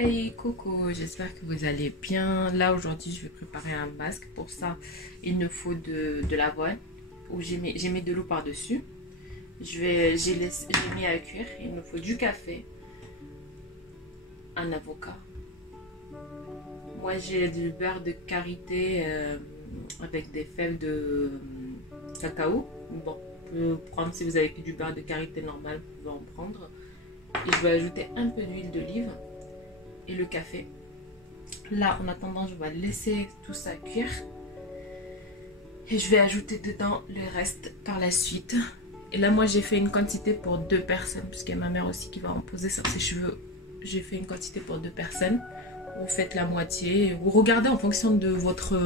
Hey Coco, j'espère que vous allez bien. Là aujourd'hui je vais préparer un masque. Pour ça il me faut de l'avoine où j'ai mis de l'eau par dessus. J'ai mis à cuire. Il me faut du café, un avocat. Moi j'ai du beurre de karité avec des fèves de cacao. Bon, vous pouvez prendre, si vous avez du beurre de karité normal, vous pouvez en prendre. Et je vais ajouter un peu d'huile d'olive et le café. Là, en attendant, je vais laisser tout ça cuire. Et je vais ajouter dedans le reste par la suite. Et là, moi, j'ai fait une quantité pour 2 personnes. Puisqu'il y a ma mère aussi qui va en poser sur ses cheveux. J'ai fait une quantité pour 2 personnes. Vous faites la moitié. Vous regardez en fonction de votre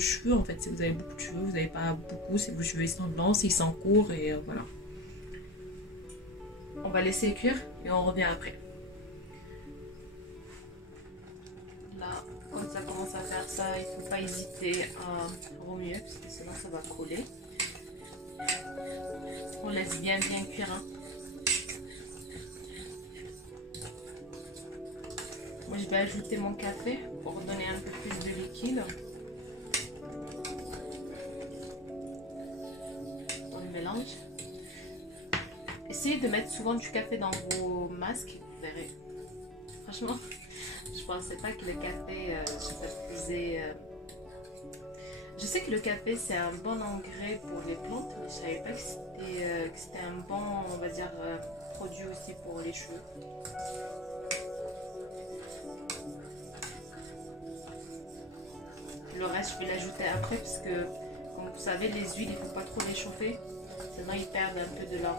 cheveu. En fait, si vous avez beaucoup de cheveux, vous n'avez pas beaucoup. Si vos cheveux ils sont blancs, s'ils sont courts. Et voilà. On va laisser cuire et on revient après. Là, quand ça commence à faire ça, il ne faut pas hésiter à remuer parce que sinon ça va coller. On laisse bien cuire. Hein. Moi, je vais ajouter mon café pour donner un peu plus de liquide. On le mélange. Essayez de mettre souvent du café dans vos masques, vous verrez. Franchement, je pensais pas que le café ça faisait. Je sais que le café c'est un bon engrais pour les plantes, mais je savais pas que c'était un bon, on va dire, produit aussi pour les cheveux. Le reste, je vais l'ajouter après parce que, comme vous savez, les huiles, il ne faut pas trop les chauffer, sinon ils perdent un peu de leur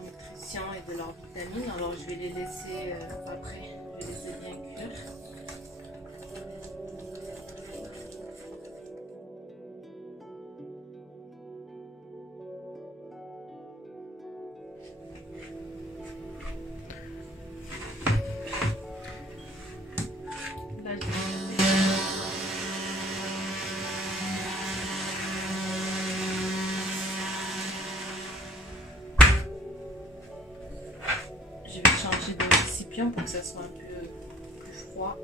nutrition et de leurs vitamines. Alors je vais les laisser après, je vais laisser bien cuire. Là, je vais changer de récipient pour que ça soit un peu plus froid.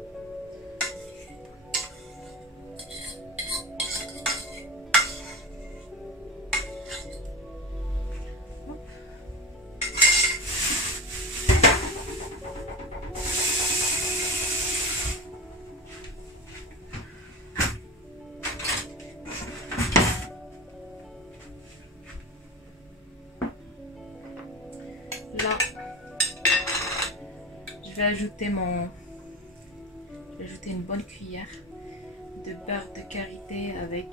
Là, je vais ajouter une bonne cuillère de beurre de karité avec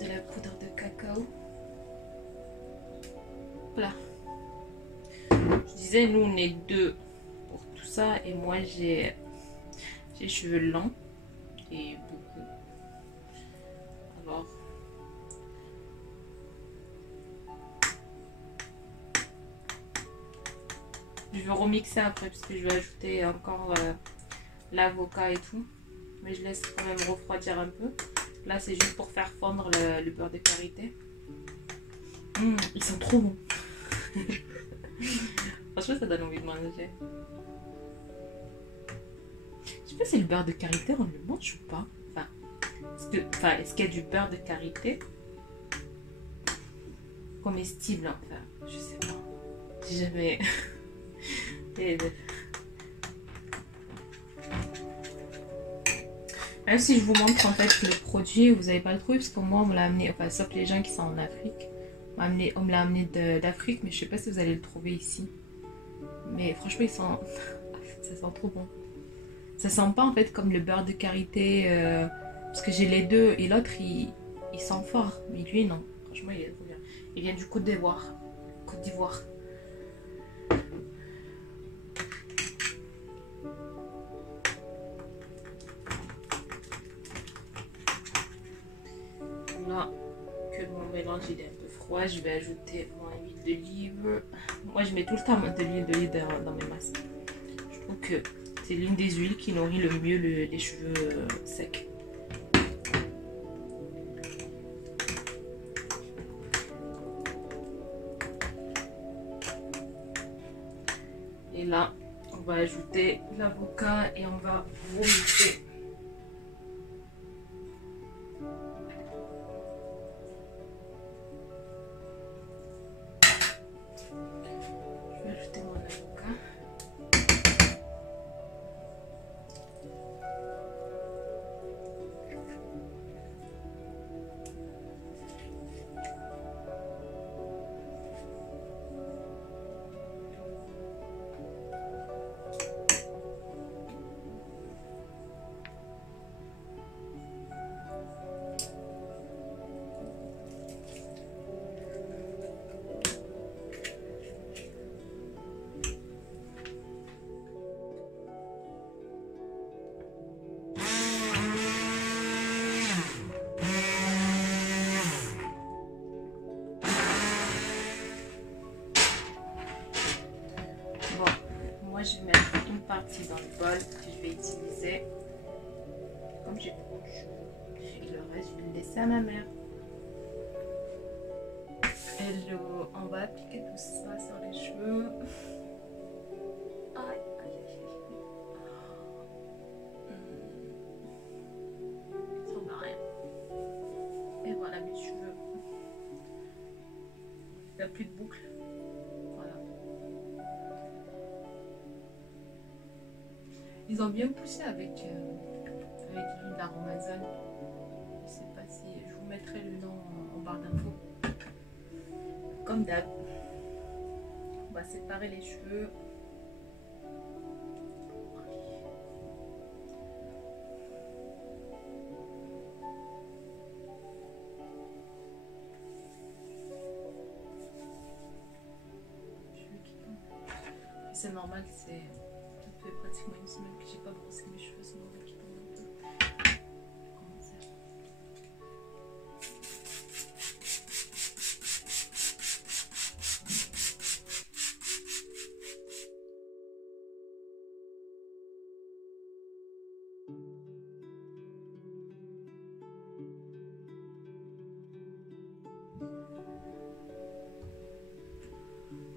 de la poudre de cacao. Voilà. Je disais, nous on est 2 pour tout ça et moi j'ai les cheveux longs et beaucoup. Alors je vais remixer après parce que je vais ajouter encore l'avocat et tout. Mais je laisse quand même refroidir un peu. Là, c'est juste pour faire fondre le beurre de karité. Ils sont trop bons. Franchement, ça donne envie de manger. Je sais pas si le beurre de karité, on le mange ou pas. Est-ce qu'il y a du beurre de karité comestible, enfin, je sais pas. J'ai jamais... Même si je vous montre en fait le produit, vous n'avez pas le trouver parce que moi on me l'a amené, enfin sauf les gens qui sont en Afrique, on me l'a amené d'Afrique, mais je sais pas si vous allez le trouver ici. Mais franchement ça sent trop bon. Ça sent pas en fait comme le beurre de karité, parce que j'ai les deux et l'autre il sent fort, mais lui non. Franchement il est trop bien. Il vient du Côte d'Ivoire. Là que mon mélange il est un peu froid, je vais ajouter mon huile d'olive. Moi je mets tout le temps de l'huile d'olive dans mes masques. Je trouve que c'est l'une des huiles qui nourrit le mieux les cheveux secs. ajouter l'avocat et on va remixer. Je vais ajouter mon avocat. Je vais mettre une partie dans le bol que je vais utiliser. Comme j'ai beaucoup de cheveux, et le reste, je vais le laisser à ma mère. Hello, on va appliquer tout ça sur les cheveux. Aïe, aïe, aïe, aïe. Ça va rien. Et voilà mes cheveux. Il n'y a plus de boucles. Ils ont bien poussé avec l'huile d'Aromazone. Je ne sais pas si je vous mettrai le nom en barre d'infos. Comme d'hab, on va séparer les cheveux. C'est normal, c'est pratiquement une semaine que j'ai pas brossé mes cheveux, c'est normal qu'ils tombent un peu. Je vais commencer.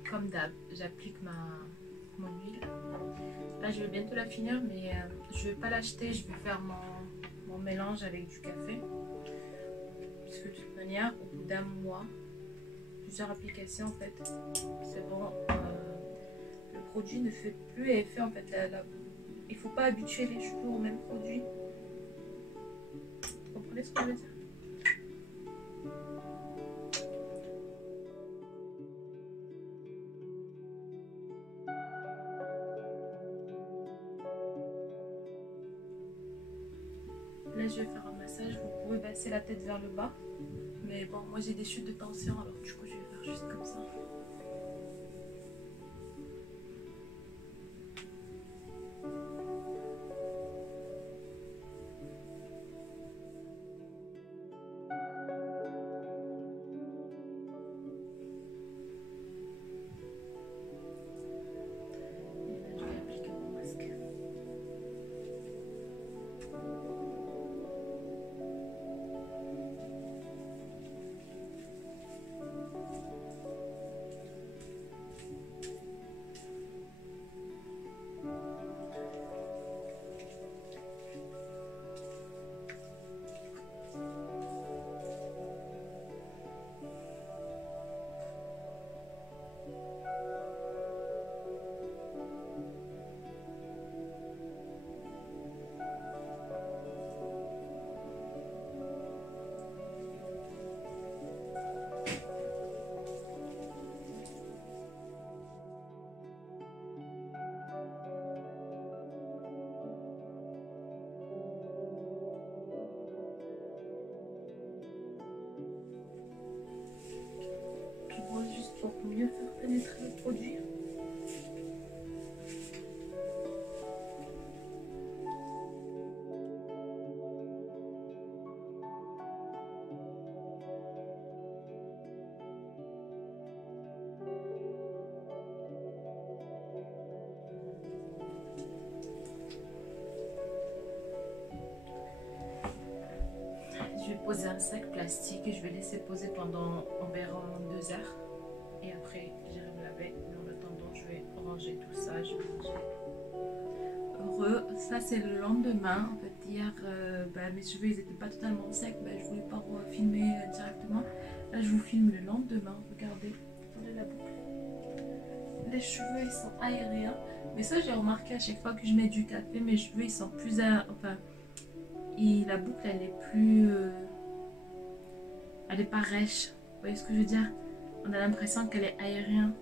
Comme d'hab, j'applique mon huile. Là, je vais bientôt la finir, mais je vais pas l'acheter. Je vais faire mon mélange avec du café. Parce que de toute manière, au bout d'un mois, plusieurs applications en fait, c'est bon. Le produit ne fait plus effet en fait. Il faut pas habituer les cheveux au même produit. Vous comprenez ce que je veux dire? Là, je vais faire un massage. Vous pouvez baisser la tête vers le bas. Mais bon, moi j'ai des chutes de tension, alors du coup, je vais faire juste comme ça. Juste pour mieux faire pénétrer le produit. Je vais poser un sac plastique et je vais laisser poser pendant environ 2 heures. Et après, j'irai me laver. Mais en attendant, je vais ranger tout ça. Je vais ranger ça c'est le lendemain. En fait, hier, mes cheveux ils étaient pas totalement secs. Je voulais pas filmer directement. Là, je vous filme le lendemain. Regardez. Regardez la boucle. Les cheveux ils sont aériens. Mais ça, j'ai remarqué à chaque fois que je mets du café, mes cheveux ils sont plus. Enfin, la boucle elle est plus. Elle est pas rêche. Vous voyez ce que je veux dire? On a l'impression qu'elle est aérienne.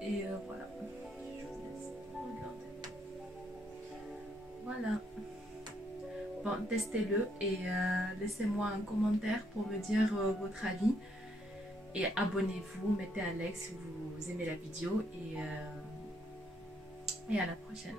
Et voilà. Je vous laisse regarder. Voilà. Bon, testez-le et laissez-moi un commentaire pour me dire votre avis. Et abonnez-vous, mettez un like si vous aimez la vidéo. Et à la prochaine.